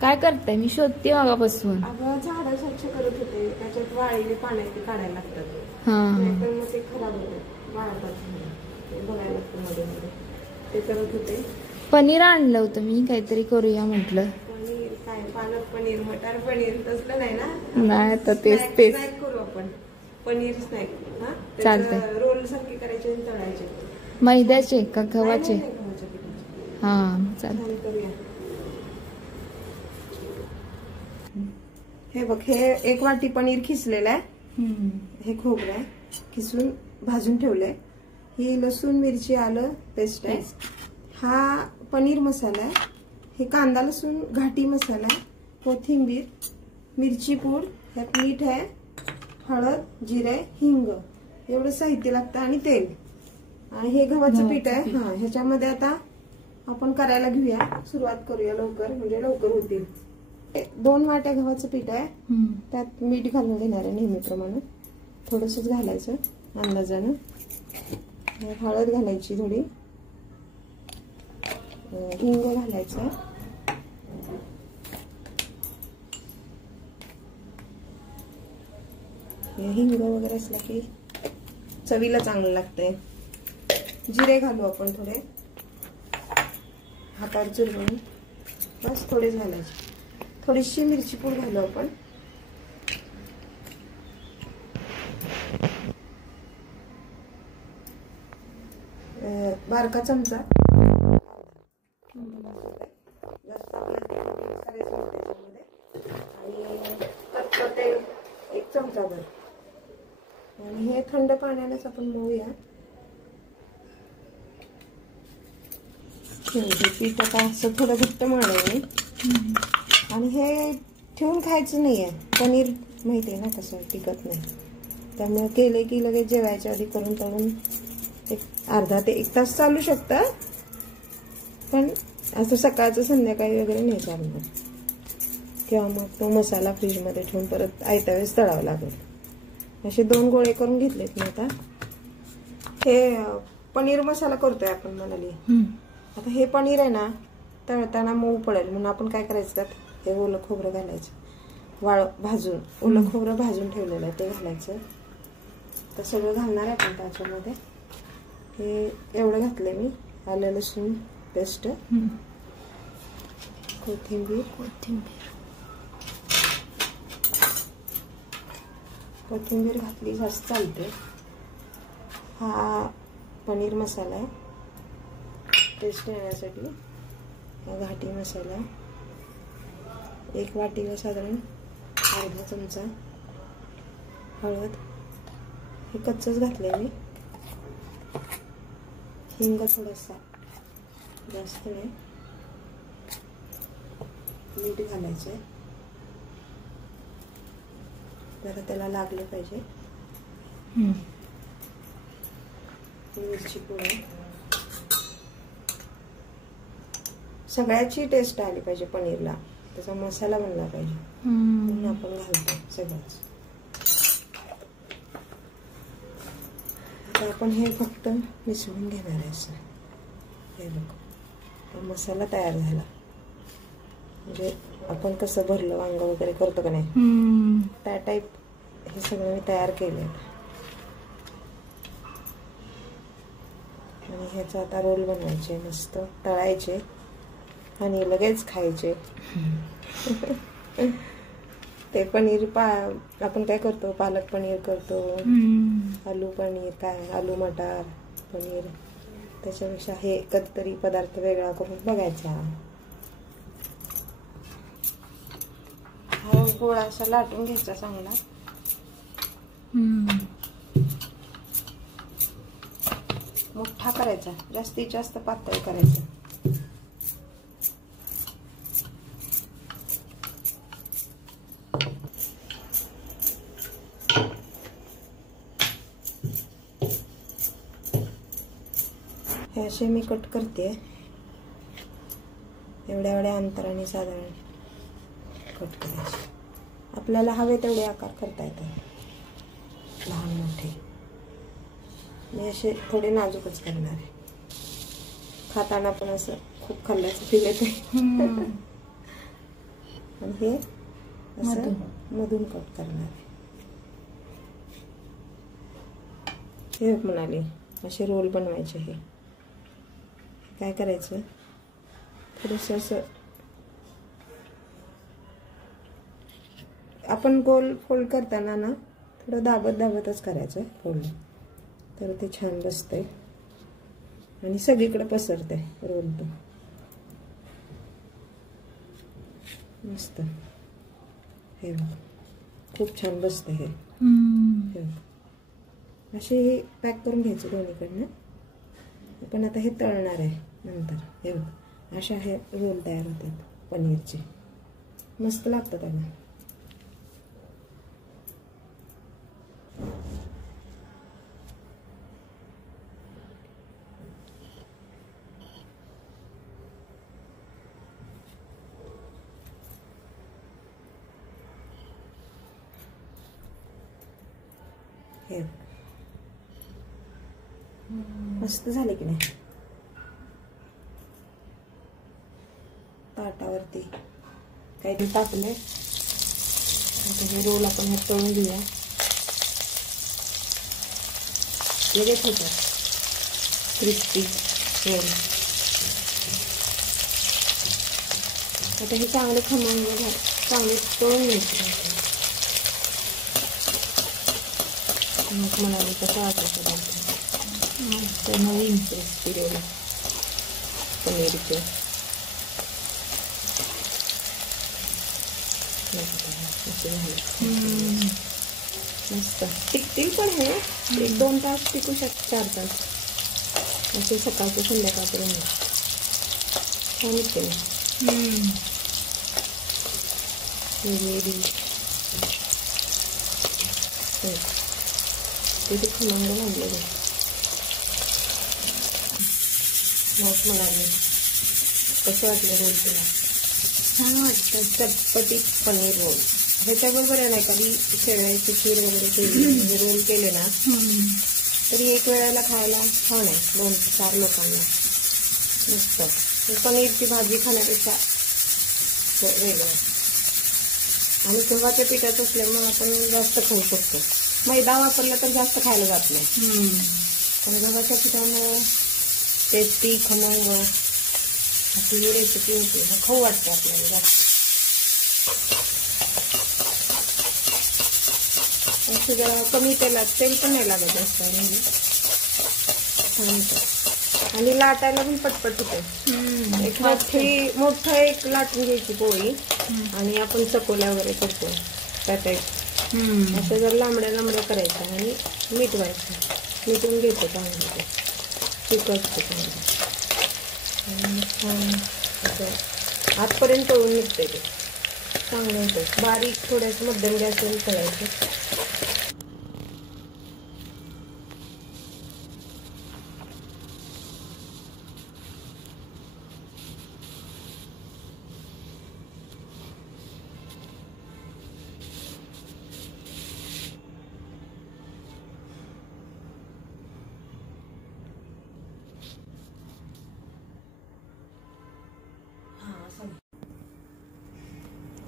काय करताय? मी शोधते मगापासून. अगं झाडं स्वच्छ करत होते, त्याच्यात वाळलेले पाण्याचे काढायला लागतात. हा नाहीतर मग ते खराब होते, वाळतात. ते बघायला लागतं मध्ये मध्ये. ते करत होते. पनीर आणलं होतं मी, काहीतरी करूया म्हटलं. पनीर काय, पालक पनीर, मटार पनीर तसलं नाही ना? नाही आता तेच स्नॅक करू आपण. पनीर स्नॅक. हा चालतंय. रोल सारखे करायचे आणि तळायचे. मैद्याचे का गव्हाचे? गव्हाच्या पिठाचे. हा चालतंय. करूया. हे बघ, हे 1 वाटी पनीर खिसलेलं आहे. हे खोबरं आहे खिसून भाजून ठेवलंय. ही लसूण मिरची आलं पेस्ट आहे. हा पनीर मसाला आहे. हे कांदा लसूण घाटी मसाला आहे. कोथिंबीर, मिरची पूड, ह्यात मीठ आहे, हळद, जिरे, हिंग एवढं साहित्य लागतं आणि तेल. आणि हे गव्हाचं पीठ आहे. हा, ह्याच्यामध्ये आता आपण करायला घेऊया, सुरुवात करूया लवकर, म्हणजे लवकर होतील. 2 वाट्या गव्हाचं पीठ आहे. त्यात मीठ घालून घेणार आहे नेहमीप्रमाणे. थोडंसंच घालायचं अंदाजानं. हळद घालायची थोडी, हिंग घालायचं, हिंग वगैरे असला की चवीला चांगलं लागतंय. जिरे घालू आपण थोडे, हातावर चुरवून, बस थोडेच घालायचे. थोडीशी मिरची पूड घालू आपण. बारका चमचा, जास्त करायचं आणि कच्चं तेल 1 चमचाभर. आणि हे थंड पाण्यानेच आपण मळूया. हे पीठ आता असं थोडं घट्ट मळलंय. आणि हे ठेवून खायचं नाहीये. पनीर माहिती आहे ना कसं टिकत नाही, त्यामुळे केले की लगेच जेवायच्या आधी करून तळून एक अर्धा ते 1 तास चालू शकतं. पण असं सकाळचं संध्याकाळी वगैरे नाही चालणार, किंवा मग तो मसाला फ्रीजमध्ये ठेवून परत आयत्या वेळेस तळावं लागेल. असे 2 गोळे करून घेतलेत मी आता. हे पनीर मसाला करतोय आपण म्हणाली. आता हे पनीर आहे ना, तळताना मऊ पडेल म्हणून आपण काय करायचं, त्यात हे ओलं खोबरं घालायचं. भाजून ओलं खोबरं भाजून ठेवलेलं आहे ते घालायचं. तर सगळं घालणार आहे आपण त्याच्यामध्ये. हे एवढं घातलंय मी. आलं लसूण पेस्ट, कोथिंबीर घातली जास्त चालते. हा पनीर मसाला आहे टेस्ट येण्यासाठी. हा घाटी मसाला 1 वाटीला साधारण अर्धा चमचा. हळद हे कच्चंच घातलंय मी. हिंग थोडासा, जास्त नाही. मीठ घालायचं आहे, जरा त्याला लागलं पाहिजे. मिरची पूड, सगळ्याची टेस्ट आली पाहिजे पनीरला, त्याचा मसाला बनला पाहिजे म्हणून आपण घालतो सगळंच. आता आपण हे फक्त मिसळून घेणार आहे असं. हे बघ, मसाला तयार झाला. म्हणजे आपण कसं भरलं वांग वगैरे करतो का नाही, त्या टाईप हे सगळं मी तयार केलंय. आणि ह्याचा आता रोल बनवायचे, मस्त तळायचे आणि लगेच खायचे. ते पनीर आपण काय करतो, पालक पनीर करतो, आलू पनीर, काय आलू मटार पनीर, त्याच्यापेक्षा हे कधीतरी पदार्थ वेगळा करून बघायचा. हा गोळा असा लाटून घ्यायचा चांगला. मोठा करायचा, जास्तीत जास्त पातळ करायचं. हे असे मी कट करते, एवढ्या अंतराने साधारण कट करायचे. आपल्याला हवे तेवढे आकार करता येतात, लहान मोठे. मी असे थोडे नाजूकच करणार आहे. खाताना पण असं खूप खाल्ल्याचं फील येते. आणि हे असं मधून कट करणार आहे. हे म्हणाले असे रोल बनवायचे. हे काय करायचं, थोडंसं असं आपण गोल फोल्ड करताना ना थोडं दाबतच करायचं फोल्ड, तर ते छान बसतंय आणि सगळीकडे पसरते रोल. तो मस्त, हे खूप छान बसतं हे. असे हे पॅक करून घ्यायचं दोन्हीकडनं. पण आता हे तळणार आहे नंतर. हे बघ अशा हे रोल तयार होतात पनीरचे, मस्त लागतात त्यांना. हे मस्त झाले की नाही. ताटावरती काही टाकले. आता हे रोल आपण ह्यात तळून घेऊया. लगेच होतं क्रिस्पी रोल. आता हे चांगले खमंग चांगले तळून घ्यायचे. मग म्हणाले कसं वाटायचं नवीन क्रिस्पी रोल पनीरचे. मस्त टिकतील पण हे 1-2 तास टिकू शकतात, 4 तास असे सकाळचं संध्याकाळपर्यंत छान टिकते. तिथे खमंग लागले. मग म्हणाले कसं वाटलं रोल तुला? छान वाटतं. चटपटीत पनीर रोल. ह्याच्याबरोबर आहे ना एखादी शेवयाची खीर वगैरे केली म्हणजे रोल केले ना तरी एक वेळेला खायला छान आहे 2-4 लोकांना. मस्त. पनीरची भाजी खाण्यापेक्षा वेगळं. आणि गव्हाच्या पिठात असल्यामुळे आपण जास्त खाऊ शकतो. मैदा वापरला तर जास्त खायला जात नाही. पण गव्हाच्या पिठामुळे टेस्टी खमंग अशी ही रेसिपी होती. खाऊ वाटते आपल्याला जास्त. असं जरा कमी तेलात, तेल पण नाही लागत जास्त आणि लाटायला पण पटपट होते. एक मोठं एक लाटून घ्यायची पोळी आणि आपण चकोल्या वगैरे करतो त्या टाईप असं जर लांबड्या करायचं आणि मिटून घ्यायचं चांगलं. ते चिकट चांगलं आणि असं आतपर्यंत तळून निघते. ते चांगलं होतं. बारीक थोडंसं मध्यम गॅसवर तळायचं.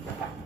हां